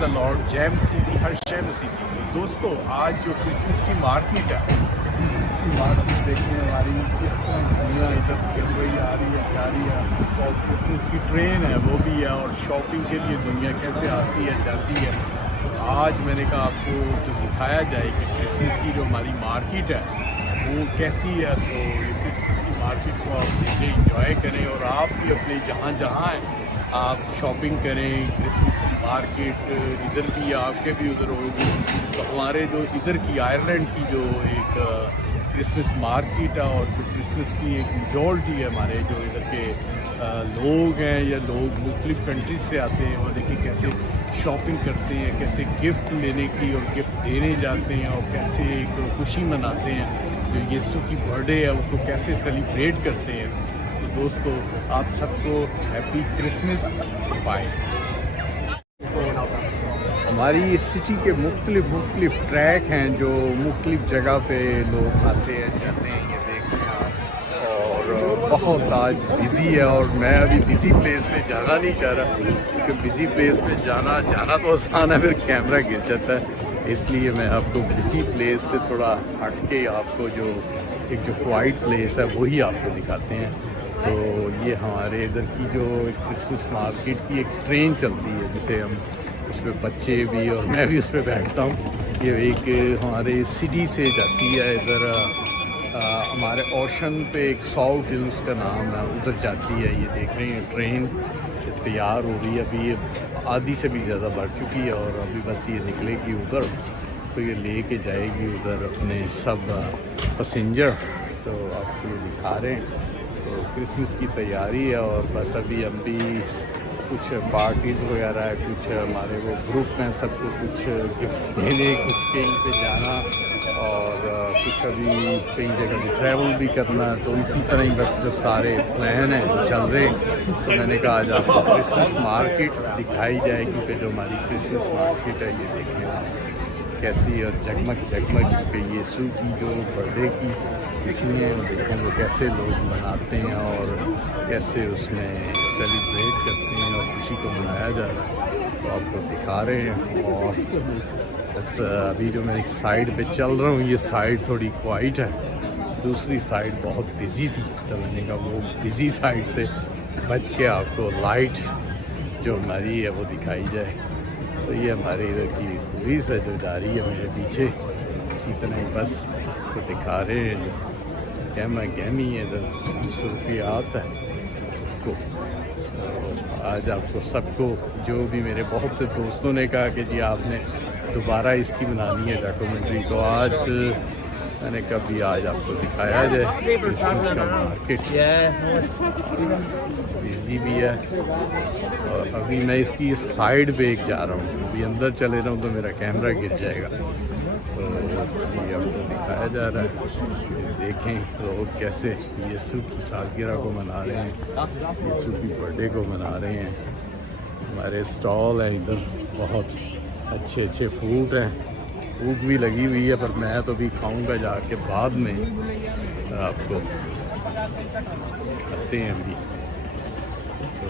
The Lord, जय मसीह, हर शय मसीह। दोस्तों, आज जो क्रिसमस की मार्केट है, क्रिसमस की मार्केट देखने हमारी किस तरह दुनिया इधर गई आ रही है, जा रही है, और क्रिसमस की ट्रेन है वो भी है, और शॉपिंग के लिए दुनिया कैसे आती है जाती है। तो आज मैंने कहा आपको जो दिखाया जाए कि क्रिसमस की जो हमारी मार्केट है वो कैसी है। तो ये क्रिसमस की मार्केट को आप देखें, इंजॉय करें, और आप भी अपने जहाँ जहाँ हैं आप शॉपिंग करें। क्रिसमस की मार्केट इधर भी आपके भी उधर होगी। तो हमारे जो इधर की आयरलैंड की जो एक क्रिसमस मार्केट है, और जो क्रिसमस की एक मेजॉरिटी है हमारे जो इधर के लोग हैं या लोग मुख्तलिफ़ कंट्रीज से आते हैं, वो देखिए कैसे शॉपिंग करते हैं, कैसे गिफ्ट लेने की और गिफ्ट देने जाते हैं, और कैसे एक खुशी मनाते हैं जो यीशु की बर्थडे है उसको कैसे सेलिब्रेट करते हैं। तो दोस्तों, आप सबको हैप्पी क्रिसमस। बाय। हमारी इस सिटी के मुख्तलिफ ट्रैक हैं जो मुख्तलिफ जगह पे लोग आते हैं जाते हैं, ये देख रहे हैं आप। और बहुत आज बिज़ी है, और मैं अभी बिज़ी प्लेस में जाना नहीं चाह रहा, क्योंकि बिज़ी प्लेस में जाना तो आसान है, फिर कैमरा गिर जाता है। इसलिए मैं आपको बिज़ी प्लेस से थोड़ा हट के आपको जो एक जो क्वाइट प्लेस है वही आपको दिखाते हैं। तो ये हमारे इधर की जो क्रिसमस मार्केट की एक ट्रेन चलती है, जिसे हम उस पर बच्चे भी और मैं भी उस पर बैठता हूँ। ये एक हमारे सिटी से जाती है इधर हमारे ओशन पे एक साउथ हिल्स का नाम है, उधर जाती है। ये देख रहे हैं ट्रेन तैयार हो रही है, अभी ये आधी से भी ज़्यादा बढ़ चुकी है, और अभी बस ये निकलेगी उधर, तो ये लेके जाएगी उधर अपने सब पैसेंजर। तो आपको ये दिखा रहे हैं। तो क्रिसमस की तैयारी है, और बस अभी हम भी कुछ पार्टीज़ वगैरह है, कुछ हमारे वो ग्रुप हैं, सबको कुछ गिफ्ट देने, कुछ कहीं पे जाना, और कुछ अभी कई जगह भी ट्रैवल भी करना। तो इसी तरह ही बस जो सारे प्लान हैं जो चल रहे हैं। तो मैंने कहा आज आपको क्रिसमस मार्केट दिखाई जाए, क्योंकि जो हमारी क्रिसमस मार्केट है ये देखिए आप कैसी, और जगमग पे यीशु की जो बर्थडे की खुशी है वो देखें, वो कैसे लोग मनाते हैं और कैसे उसमें सेलिब्रेट करते हैं और खुशी को मनाया जा रहा है। तो आपको दिखा रहे हैं। और बस अभी जो मैं एक साइड पे चल रहा हूँ, ये साइड थोड़ी क्वाइट है, दूसरी साइड बहुत बिज़ी थी। तो मैंने कहा वो बिज़ी साइड से बच के आपको लाइट जो हमारी है वो दिखाई जाए। तो ये हमारे इधर की पुलिस है जो जा रही है मेरे पीछे, इसी तरह बस को दिखा रहे हैं। जो गहमा गहमी है इधर मसरूफियात है को। तो आज आपको सबको, जो भी मेरे बहुत से दोस्तों ने कहा कि जी आपने दोबारा इसकी बनानी है डॉक्यूमेंट्री, तो आज मैंने कभी आज आपको दिखाया जाए क्रिसमस का मार्केट। बिजी भी है, और अभी मैं इसकी साइड पे एक जा रहा हूँ, अभी अंदर चले रहा हूँ तो मेरा कैमरा गिर जाएगा। तो ये आपको दिखाया जा रहा है। देखें लोग कैसे यीशु की सालगिरह को मना रहे हैं, यीशु की बर्थडे को मना रहे हैं। हमारे स्टॉल हैं इधर, बहुत अच्छे अच्छे फ्रूट हैं, भूख भी लगी हुई है, पर मैं तो भी खाऊंगा जाके बाद में। आपको खाते हैं अभी। तो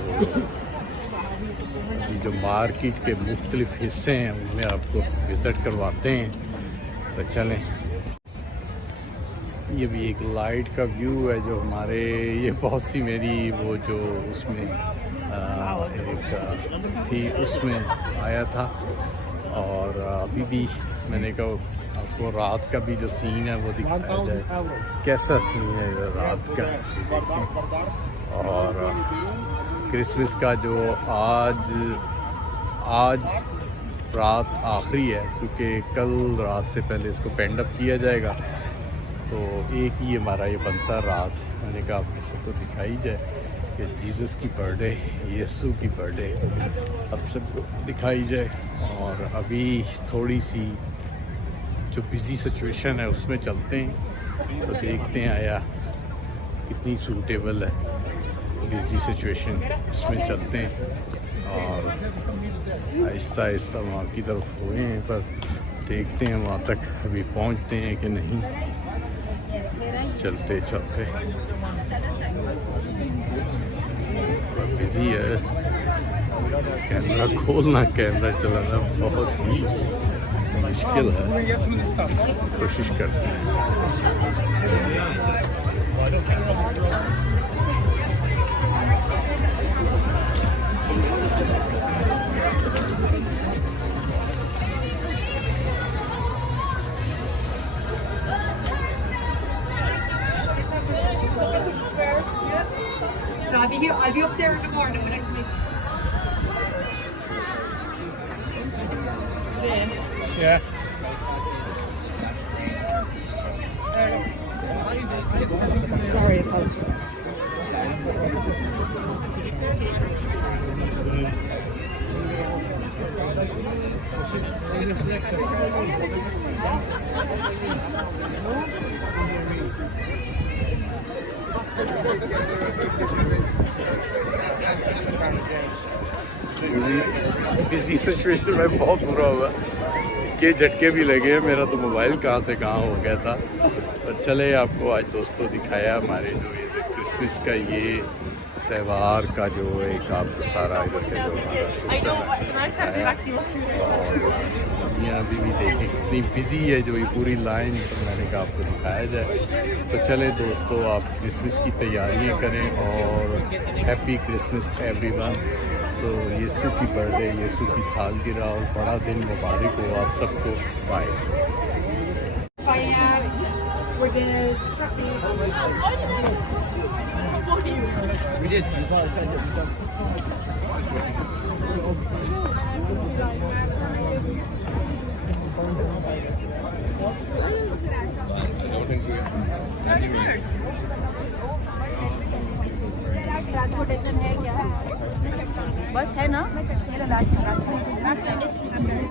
अभी जो मार्केट के मुख्तलिफ हिस्से हैं उनमें आपको विज़िट करवाते हैं, तो चलें। ये भी एक लाइट का व्यू है जो हमारे, ये बहुत सी मेरी वो जो उसमें एक थी उसमें आया था। और अभी भी मैंने कहा आपको रात का भी जो सीन है वो दिखाया जाए, कैसा सीन है इधर रात का। और क्रिसमस का जो आज रात आखिरी है, क्योंकि कल रात से पहले इसको पेंड अप किया जाएगा। तो एक ही हमारा ये बनता रात, मैंने कहा आपको सबको दिखाई जाए कि जीसस की बर्थडे, यीशु की बर्थडे अब सबको दिखाई जाए। और अभी थोड़ी सी जो बिज़ी सिचुएशन है उसमें चलते हैं, तो देखते हैं आया कितनी सूटेबल है बिज़ी सिचुएशन, उसमें चलते हैं। और आहिस्ता आहिस्ता वहाँ की तरफ हुए हैं, पर देखते हैं वहाँ तक अभी पहुँचते हैं कि नहीं। चलते चलते बिज़ी है कैमरा खोलना, कैमरा चलाना बहुत ही मुश्किल है, कोशिश करते हैं। So I'll be here. I'll be up there in the morning when I come in. Yeah. Sorry, apologies. किसी सिचुएशन में बहुत बुरा हुआ के झटके भी लगे हैं। मेरा तो मोबाइल कहाँ से कहाँ हो गया था। पर चले आपको आज दोस्तों दिखाया हमारे जो ये क्रिसमस का ये त्यौहार का जो एक आपको सारा इधर से जो दुनिया अभी भी देखें कितनी बिजी है जो ये पूरी लाइन, तो मैंने कहा आपको दिखाया जाए। तो चले दोस्तों आप क्रिसमस की तैयारियाँ करें और हैप्पी क्रिसमस एवरीवन। तो यीशु की बर्थडे, यीशु की सालगिरह और बड़ा दिन मुबारक हो आप सबको। बाय। ट्रांसपोर्टेशन है क्या? बस है ना? मेरा लास्ट